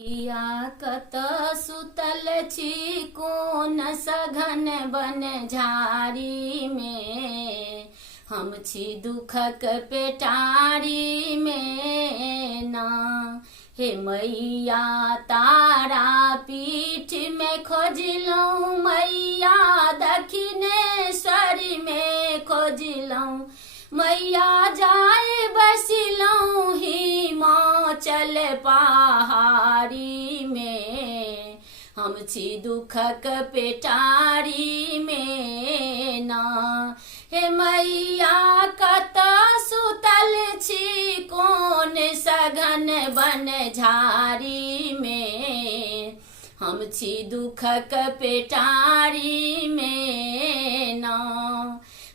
या कत सुतल छी कोन सघन बन झाड़ी में, हम छी दुखक पेटारी में ना। हे मैया तारा पीठ में खोजलौं, मैया दक्षिणेश्वरी में खोजलौं, मैया जाए बसिलौं हिमाचल पहाड़ी में, हम छी दुखक पेटारी में ना। हे मैया कत सुतल छी कोन सघन बन झाड़ी में, हम छी दुखक पेटारी में ना।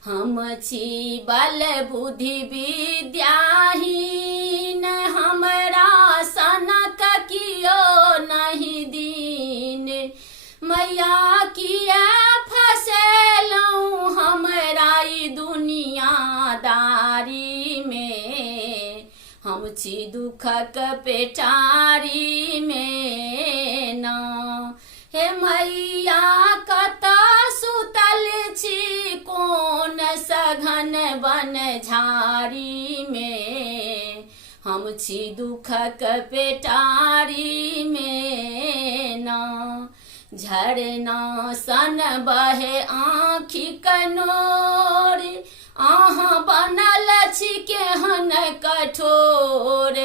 हम छी बल बुद्धि विद्याहीन, हमरा सनक कियो नहीं दीन, मैया किया फसेलौं हमरा ई दुनियादारी में, हम छी दुखक पेटारी में ना। हे मैया कत सुतल छी कोन सघन बन झाड़ी में, हम छी दुखक पेटारी में ना। झरना सन बहे आँखि कनोर, अहाँ बनल छी केहन कठोर,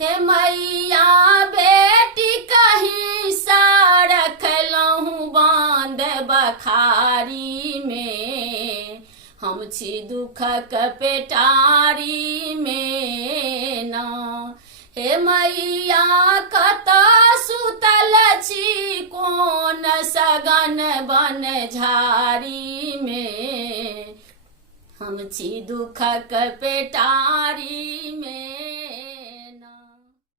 हे मैया बेटी कहीं सा रखलहुँ बांध बखारी में, हम छी दुखक पेटारी में ना। हे मैया कत सुतल छी कोन सघन बन झाड़ी में, हम छी दुखक पेटारी